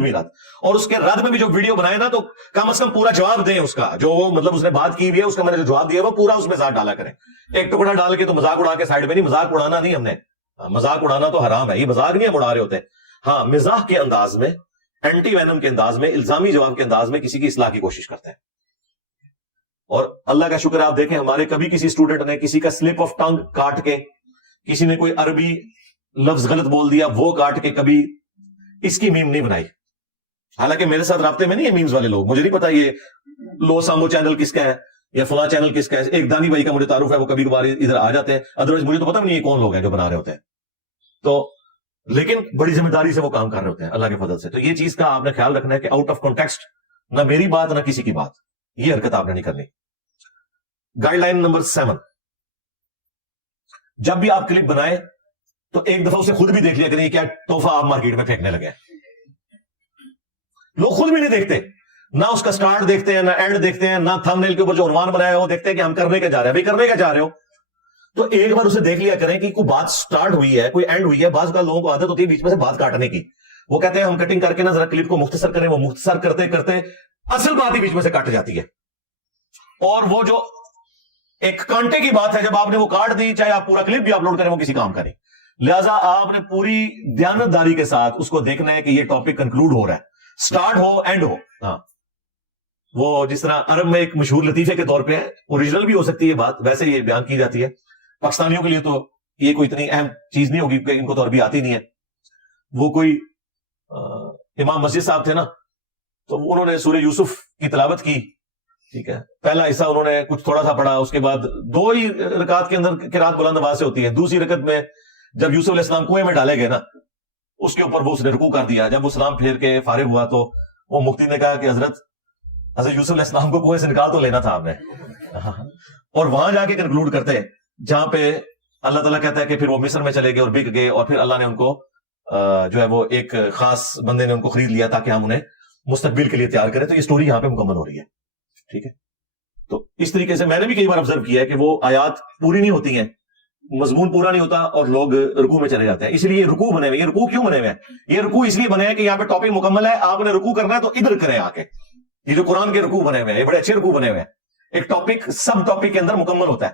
بھی رد, اور اس کے رد میں بھی جو ویڈیو بنائے نا تو کم از کم پورا جواب دیں اس کا, جو مطلب اس نے بات کی ہوئی ہے اس کا میں نے جو جواب دیا وہ پورا اس میں ساتھ ڈالا کریں. ایک ٹکڑا ڈال کے تو مذاق اڑا کے سائڈ میں نہیں, مذاق اڑانا نہیں ہم نے, مذاق اڑانا تو حرام ہے, یہ مذاق نہیں ہم اڑا رہے ہوتے. ہاں مزاح کے انداز میں, اینٹی وینم کے انداز میں, الزامی جواب کے انداز میں کسی کی اصلاح کی کوشش کرتے ہیں. اور اللہ کا شکر آپ دیکھیں ہمارے کبھی کسی اسٹوڈنٹ نے کسی کا سلپ آف ٹنگ کاٹ کے, کسی نے کوئی عربی لفظ غلط بول دیا وہ کاٹ کے کبھی اس کی میم نہیں بنائی. حالانکہ میرے ساتھ رابطے میں نہیں ہے میمز والے لوگ, مجھے نہیں پتا یہ لو سامو چینل کس کا ہے یا فلاں چینل کس کا ہے. ایک دانی بھائی کا مجھے تعارف ہے, وہ کبھی کبھار ادھر آ جاتے ہیں, ادروائز مجھے تو پتا نہیں یہ کون لوگ ہیں جو بنا رہے ہوتے ہیں. تو لیکن بڑی ذمہ داری سے وہ کام کر رہے ہوتے ہیں اللہ کے فضل سے. تو یہ چیز کا آپ نے خیال رکھنا ہے کہ آؤٹ آف کانٹیکسٹ نہ میری بات نہ کسی کی بات, یہ حرکت آپ نے نہیں کرنی. گائیڈ لائن نمبر 7, جب بھی آپ کلپ بنائیں تو ایک دفعہ اسے خود بھی دیکھ لیا کریں کیا تحفہ آپ مارکیٹ میں پھینکنے لگے. لوگ خود بھی نہیں دیکھتے, نہ اس کا سٹارٹ دیکھتے ہیں, نہ اینڈ دیکھتے ہیں, نہ تھم نیل کے اوپر جو عنوان بنایا ہے وہ دیکھتے ہیں کہ ہم کرنے کے جا رہے ہیں. بھائی کرنے کا جا رہے ہو تو ایک بار اسے دیکھ لیا کریں کہ کوئی بات سٹارٹ ہوئی ہے, کوئی اینڈ ہوئی ہے. بعض کا لوگوں کو عادت ہوتی ہے بیچ میں سے بات کاٹنے کی, وہ کہتے ہیں ہم کٹنگ کر کے نا ذرا کلپ کو مختصر کریں, وہ مختصر کرتے کرتے اصل بات ہی بیچ میں سے کٹ جاتی ہے. اور وہ جو ایک کانٹے کی بات ہے جب آپ نے وہ کاٹ دی, چاہے آپ پورا کلپ بھی اپلوڈ کریں وہ کسی کام کا نہیں. لہٰذا آپ نے پوری دیانتداری کے ساتھ اس کو دیکھنا ہے کہ یہ ٹاپک کنکلوڈ ہو رہا ہے, سٹارٹ ہو اینڈ ہو. ہاں وہ جس طرح عرب میں ایک مشہور لطیفے کے طور پہ ہے, اوریجنل بھی ہو سکتی ہے بات, ویسے یہ بیان کی جاتی ہے. پاکستانیوں کے لیے تو یہ کوئی اتنی اہم چیز نہیں ہوگی کہ ان کو تو عربی آتی نہیں ہے. وہ کوئی امام مسجد صاحب تھے نا, تو انہوں نے سورہ یوسف کی تلاوت کی, ٹھیک ہے, پہلا حصہ انہوں نے کچھ تھوڑا سا پڑھا, اس کے بعد 2 ہی رکعت کے اندر قرات بلند آواز سے ہوتی ہے. دوسری رکعت میں جب یوسف علیہ السلام کنویں میں ڈالے گئے نا, اس کے اوپر وہ اس نے رکوع کر دیا. جب وہ سلام پھیر کے فارغ ہوا تو وہ مفتی نے کہا کہ حضرت یوسف علیہ السلام کو کنویں سے نکال تو لینا تھا آپ نے. اور وہاں جا کے کنکلوڈ کرتے ہیں جہاں پہ اللہ تعالیٰ کہتا ہے کہ پھر وہ مصر میں چلے گئے اور بک گئے, اور پھر اللہ نے ان کو جو ہے وہ ایک خاص بندے نے ان کو خرید لیا تاکہ ہم انہیں مستقبل کے لیے تیار کریں. تو یہ سٹوری یہاں پہ مکمل ہو رہی ہے, ٹھیک ہے. تو اس طریقے سے میں نے بھی کئی بار آبزرو کیا ہے کہ وہ آیات پوری نہیں ہوتی ہیں, مضمون پورا نہیں ہوتا اور لوگ رکوع میں چلے جاتے ہیں. اس لیے رکوع بنے ہوئے. یہ رکوع کیوں بنے ہوئے ہیں؟ یہ رکوع اس لیے بنے ہیں کہ یہاں پہ ٹاپک مکمل ہے, آپ نے رکوع کرنا ہے تو ادھر کریں آ کے. یہ جو قرآن کے رکوع بنے ہوئے ہیں یہ بڑے اچھے رکوع بنے ہوئے ہیں. ایک ٹاپک سب ٹاپک کے اندر مکمل ہوتا ہے.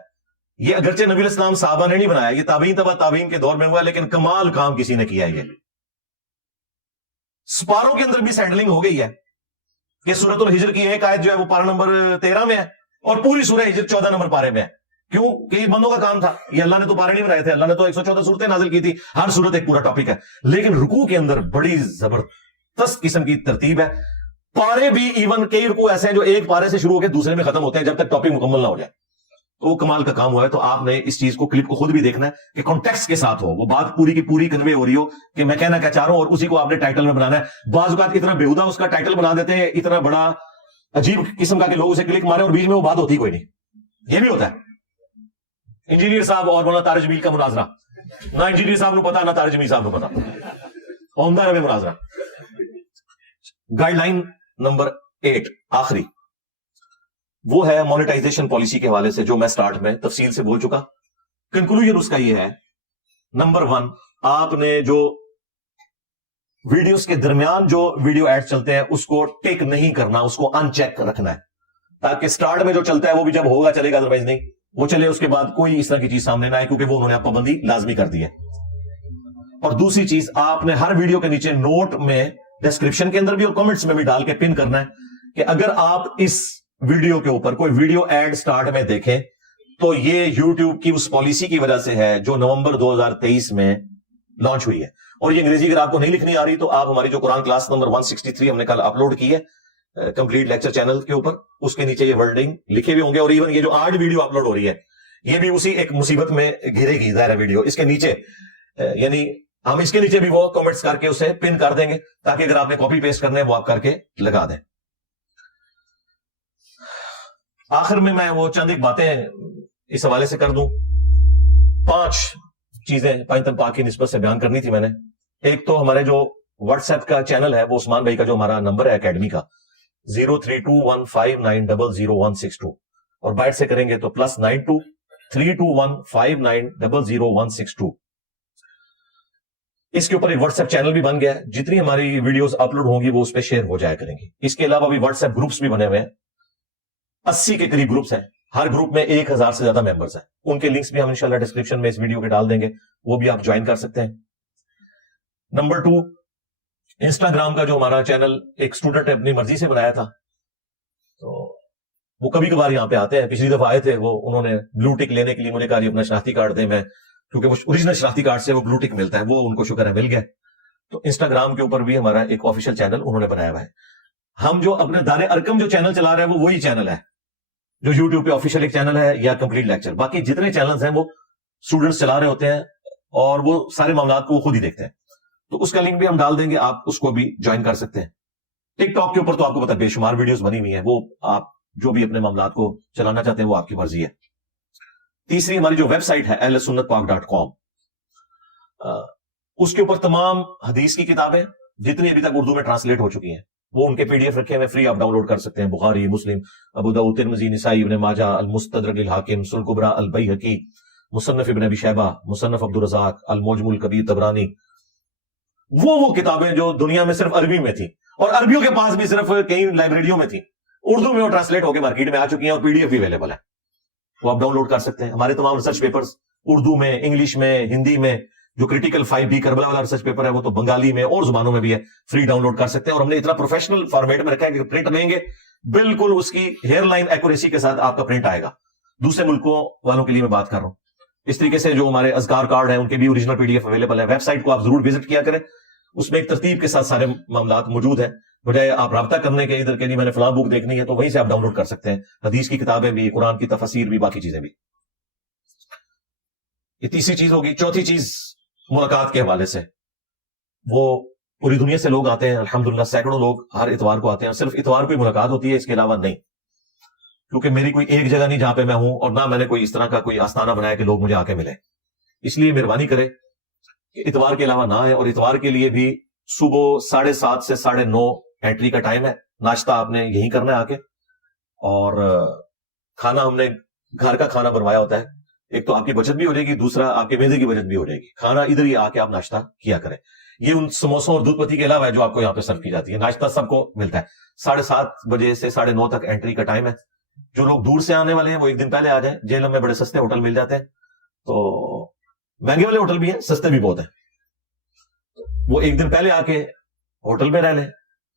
یہ اگرچہ نبی علیہ السلام صحابہ نے نہیں بنایا, یہ تابعین تبع تابعین کے دور میں ہوا ہے, لیکن کمال کام کسی نے کیا. یہ سپاروں کے اندر بھی سینڈلنگ ہو گئی ہے کہ سورۃ الحجر کی ایک آیت جو ہے وہ پارہ نمبر 13 میں ہے اور پوری سورہ ہجر 14 نمبر پارے میں ہے. کیوں کہ یہ بندوں کا کام تھا, یہ اللہ نے تو پارے نہیں بنائے تھے, اللہ نے تو 114 صورتیں نازل کی تھی, ہر صورت ایک پورا ٹاپک ہے. لیکن رکوع کے اندر بڑی زبردست قسم کی ترتیب ہے. پارے بھی ایون کئی رکوع ایسے ہیں جو ایک پارے سے شروع ہو کے دوسرے میں ختم ہوتے ہیں جب تک ٹاپک مکمل نہ ہو جائے. تو وہ کمال کا کام ہوا ہے. تو آپ نے اس چیز کو کلپ کو خود بھی دیکھنا ہے کہ کانٹیکسٹ کے ساتھ ہو, وہ بات پوری کی پوری کنوے ہو رہی ہو کہ میں کہنا کیا چاہ رہا ہوں, اور اسی کو آپ نے ٹائٹل میں بنانا ہے. بعض اوقات اتنا بےہودہ اس کا ٹائٹل بنا دیتے ہیں, اتنا بڑا عجیب قسم کا کہ لوگ اسے کلک مارے اور بیچ میں وہ بات ہوتی کوئی نہیں. یہ بھی ہوتا ہے. انجینئر صاحب اور مولانا طارق جمیل کا مناظرہ, نہ انجینئر صاحب کو پتا نہ طارق جمیل صاحب کو پتا, عمدہ روے مناظرہ. گائیڈ لائن نمبر 8 آخری, وہ ہے مونیٹائزیشن پالیسی کے حوالے سے جو میں سٹارٹ میں تفصیل سے بول چکا. کنکلوژن اس کا یہ ہے, نمبر 1, آپ نے جو ویڈیوز کے درمیان جو ویڈیو ایڈ چلتے ہیں اس کو ٹیک نہیں کرنا, اس کو ان چیک رکھنا ہے تاکہ سٹارٹ میں جو چلتا ہے وہ بھی جب ہوگا چلے گا, ادروائز نہیں وہ چلے اس کے بعد کوئی اس طرح کی چیز سامنے نہ آئے, کیونکہ وہ انہوں نے پابندی لازمی کر دی ہے. اور دوسری چیز, آپ نے ہر ویڈیو کے نیچے نوٹ میں, ڈسکرپشن کے اندر بھی اور کمنٹس میں بھی ڈال کے پن کرنا ہے کہ اگر آپ اس ویڈیو کے اوپر کوئی ویڈیو ایڈ سٹارٹ میں دیکھیں تو یہ یوٹیوب کی اس پالیسی کی وجہ سے ہے جو نومبر 2023 میں لانچ ہوئی ہے. اور یہ انگریزی اگر آپ کو نہیں لکھنی آ رہی تو آپ ہماری جو قرآن کلاس نمبر 163 ہم نے کل اپلوڈ کی ہے کمپلیٹ لیکچر چینل کے اوپر, اس کے نیچے یہ ورڈنگ لکھے ہوئے ہوں گے. اور ایون یہ جو آج ویڈیو اپلوڈ ہو رہی ہے یہ بھی اسی ایک مصیبت میں گھرے گی ظاہر ویڈیو. اس کے نیچے یعنی ہم اس کے نیچے بھی وہ کمنٹس کر کے اسے پن کر دیں گے تاکہ اگر آپ نے کاپی پیسٹ کرنے وہ آپ کر کے لگا دیں. آخر میں وہ چند ایک باتیں اس حوالے سے کر دوں. 5 چیزیں پائنتن پاک کی نسبت سے بیان کرنی تھی میں نے. ایک تو ہمارے جو واٹس ایپ کا چینل ہے وہ عثمان بھائی کا جو ہمارا نمبر ہے اکیڈمی کا 032159000162, اور بائٹ سے کریں گے تو +923215900162. اس کے اوپر ایک واٹس ایپ چینل بھی بن گیا ہے, جتنی ہماری ویڈیوز اپلوڈ ہوں گی وہ اس پہ شیئر ہو جایا کریں گی. اس کے علاوہ بھی واٹس ایپ گروپس بھی بنے ہوئے ہیں, 80 کے قریب گروپس ہیں, ہر گروپ میں 1000 سے زیادہ ممبرز ہیں. ان کے لنکس بھی ہم انشاءاللہ ڈسکرپشن میں اس ویڈیو کے ڈال دیں گے, وہ بھی آپ جوائن کر سکتے ہیں. نمبر 2, انسٹاگرام کا جو ہمارا چینل ایک اسٹوڈنٹ نے اپنی مرضی سے بنایا تھا, تو وہ کبھی کبھار یہاں پہ آتے ہیں. پچھلی دفعہ آئے تھے, وہ انہوں نے بلو ٹک لینے کے لیے مجھے کہا جی اپنا شناختی کارڈ دیں, میں کیونکہ وہ اوریجنل شناختی کارڈ سے وہ بلو ٹک ملتا ہے, وہ ان کو شکر ہے مل گیا. تو انسٹاگرام کے اوپر بھی ہمارا ایک آفیشیل چینل انہوں نے بنایا ہوا ہے. ہم جو اپنے دار ارکم جو چینل چلا رہے ہیں وہ وہی چینل ہے جو یوٹیوب پہ آفیشیل ایک چینل ہے یا کمپلیٹ لیکچر. باقی جتنے چینلز ہیں وہ اسٹوڈنٹس چلا رہے ہوتے ہیں اور وہ سارے معاملات کو وہ خود ہی دیکھتے ہیں. تو اس کا لنک بھی ہم ڈال دیں گے, آپ اس کو بھی جوائن کر سکتے ہیں. ٹک ٹاک کے اوپر تو آپ کو پتا بے شمار ویڈیوز بنی ہوئی ہیں, وہ آپ جو بھی اپنے معاملات کو چلانا چاہتے ہیں وہ آپ کی مرضی ہے. تیسری ہماری جو ویب سائٹ ہے ahlsunnatpak.com, اس کے اوپر تمام حدیث کی کتابیں جتنی ابھی تک اردو میں ٹرانسلیٹ ہو چکی ہیں وہ ان کے پی ڈی ایف رکھے ہوئے, فری آپ ڈاؤن لوڈ کر سکتے ہیں. بخاری, مسلم, ابو داؤد, ترمذی, نسائی, ابن ماجہ, المستدرک للحاکم, سنن الکبریٰ, البیہقی, مصنف ابن ابی شیبہ, مصنف عبد الرزاق, المعجم الکبیر طبرانی, وہ کتابیں جو دنیا میں صرف عربی میں تھیں اور عربیوں کے پاس بھی صرف کئی لائبریریوں میں تھیں, اردو میں وہ ٹرانسلیٹ ہو کے مارکیٹ میں آ چکی ہیں اور پی ڈی ایف بھی اویلیبل ہے, وہ آپ ڈاؤن لوڈ کر سکتے ہیں. ہمارے تمام ریسرچ پیپرز اردو میں, انگلش میں, ہندی میں, جو کریٹیکل 5B کربلا والا ریسرچ پیپر ہے وہ تو بنگالی میں اور زبانوں میں بھی ہے, فری ڈاؤن لوڈ کر سکتے ہیں. اور ہم نے اتنا پروفیشنل فارمیٹ میں رکھا ہے کہ پرنٹ لیں گے بالکل اس کی ہیئر لائن ایکوریسی کے ساتھ آپ کا پرنٹ آئے گا. دوسرے ملکوں والوں کے لیے میں بات کر رہا ہوں. اس طریقے سے جو ہمارے اذکار کارڈ ہیں ان کے بھی original P D F available ہے. ویب سائٹ کو آپ ضرور وزٹ کیا کریں, اس میں ایک ترتیب کے ساتھ سارے معاملات موجود ہیں. بجائے آپ رابطہ کرنے کے ادھر کے لیے میں نے فلاں بک دیکھنی ہے تو وہیں سے آپ ڈاؤن لوڈ کر سکتے ہیں. حدیث کی کتابیں بھی, قرآن کی تفسیر بھی, باقی چیزیں بھی. یہ تیسری چیز ہوگی. چوتھی چیز ملاقات کے حوالے سے, وہ پوری دنیا سے لوگ آتے ہیں الحمدللہ, سینکڑوں لوگ ہر اتوار کو آتے ہیں. صرف اتوار کو ہی ملاقات ہوتی ہے, اس کے علاوہ نہیں, کیونکہ میری کوئی ایک جگہ نہیں جہاں پہ میں ہوں اور نہ میں نے کوئی اس طرح کا کوئی آستانہ بنایا کہ لوگ مجھے آ کے ملیں. اس لیے مہربانی کرے کہ اتوار کے علاوہ نہ آئے, اور اتوار کے لیے بھی صبح 7:30 سے 9:30 انٹری کا ٹائم ہے. ناشتہ آپ نے یہیں کرنا ہے آ کے, اور کھانا ہم نے گھر کا کھانا بنوایا ہوتا ہے. ایک تو آپ کی بچت بھی ہو جائے گی, دوسرا آپ کے میدے کی بچت بھی ہو جائے گی. کھانا ادھر ہی آ کے آپ ناشتہ کیا کریں. یہ ان سموسوں اور دودھ پتی کے علاوہ ہے جو آپ کو یہاں پہ سرو کی جاتی ہے. ناشتہ سب کو ملتا ہے. 7:30 بجے سے 9:30 تک انٹری کا ٹائم ہے. جو لوگ دور سے آنے والے ہیں وہ ایک دن پہلے آ جائیں. جیلم میں بڑے سستے ہوٹل مل جاتے ہیں, تو مہنگے والے ہوٹل بھی ہیں, سستے بھی بہت ہیں. وہ ایک دن پہلے آ کے ہوٹل میں رہ لیں,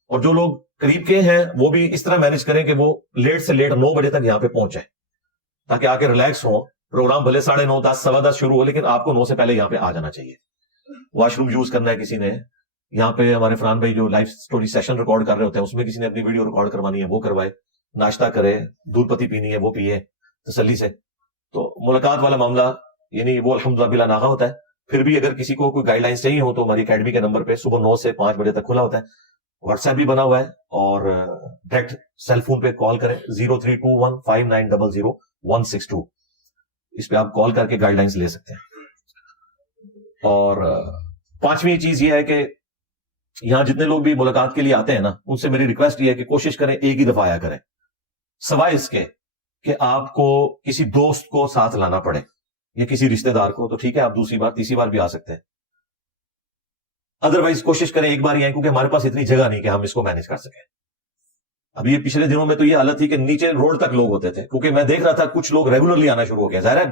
اور جو لوگ قریب کے ہیں وہ بھی اس طرح مینج کریں کہ وہ لیٹ سے لیٹ 9 بجے تک یہاں پہ پہنچے, تاکہ آ کے ریلیکس ہوں. پروگرام بھلے 9:30, 10, 10:15 شروع ہو, لیکن آپ کو 9 سے پہلے یہاں پہ آ جانا چاہیے. واش روم یوز کرنا ہے کسی نے, یہاں پہ ہمارے فرحان بھائی جو لائف سٹوری سیشن ریکارڈ کر رہے ہوتے ہیں اس میں کسی نے اپنی ویڈیو ریکارڈ کروانی ہے وہ کروائے. ناشتہ کرے, دودھ پتی پینی ہے وہ پیے تسلی سے. تو ملاقات والا معاملہ یعنی وہ الحمدللہ بلا ناغہ ہوتا ہے. پھر بھی اگر کسی کو کوئی گائیڈ لائنس چاہیے ہو تو ہماری اکیڈمی کے نمبر پہ صبح 9 سے 5 بجے تک کھلا ہوتا ہے. واٹس ایپ بھی بنا ہوا ہے, اور ڈائریکٹ سیل فون پہ کال کریں 032159000162. اس پہ آپ کال کر کے گائیڈ لائنس لے سکتے ہیں. اور 5ویں چیز یہ ہے کہ یہاں جتنے لوگ بھی ملاقات کے لیے آتے ہیں نا, ان سے میری ریکویسٹ یہ ہے کہ کوشش کریں ایک ہی دفعہ آیا کریں, سوائے اس کے کہ آپ کو کسی دوست کو ساتھ لانا پڑے یا کسی رشتہ دار کو, تو ٹھیک ہے آپ دوسری بار تیسری بار بھی آ سکتے ہیں. ادروائز کوشش کریں ایک بار ہی آئیں, کیونکہ ہمارے پاس اتنی جگہ نہیں کہ ہم اس کو مینج کر سکیں. اب یہ پچھلے دنوں میں تو یہ حالت تھی کہ نیچے روڈ تک لوگ ہوتے تھے, کیونکہ میں دیکھ رہا تھا کچھ لوگ ریگولرلی آنا شروع ہو گیا. ظاہر ہے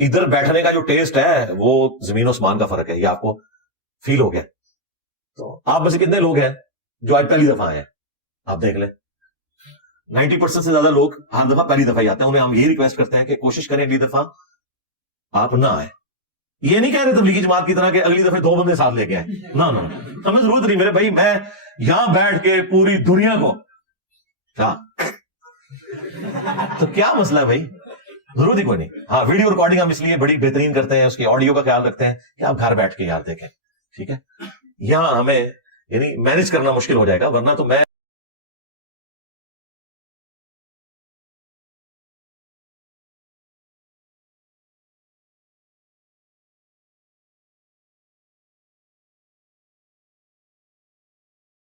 ادھر بیٹھنے کا جو ٹیسٹ ہے وہ زمین و آسمان کا فرق ہے, یہ آپ کو فیل ہو گیا. تو آپ میں سے کتنے لوگ ہیں جو آج پہلی دفعہ آئے ہیں؟ آپ دیکھ لیں 90% سے زیادہ لوگ ہر دفعہ پہلی دفعہ ہی آتے ہیں. انہیں ہم یہی ریکویسٹ کرتے ہیں کہ کوشش کریں اگلی دفعہ آپ نہ آئیں. یہ نہیں کہہ رہے تبلیغی جماعت کی طرح کہ اگلی دفعہ 2 بندے ساتھ لے کے آئیں, نہ ہمیں ضرورت نہیں میرے بھائی. میں یہاں بیٹھ کے پوری دنیا کو کیا تو کیا مسئلہ ہے بھائی, ضرورت ہی کوئی نہیں. ہاں ویڈیو ریکارڈنگ ہم اس لیے بڑی بہترین کرتے ہیں, اس کی آڈیو کا خیال رکھتے ہیں کہ آپ گھر بیٹھ کے یار دیکھیں, ٹھیک ہے. یہاں ہمیں یعنی مینج کرنا مشکل ہو جائے گا, ورنہ تو میں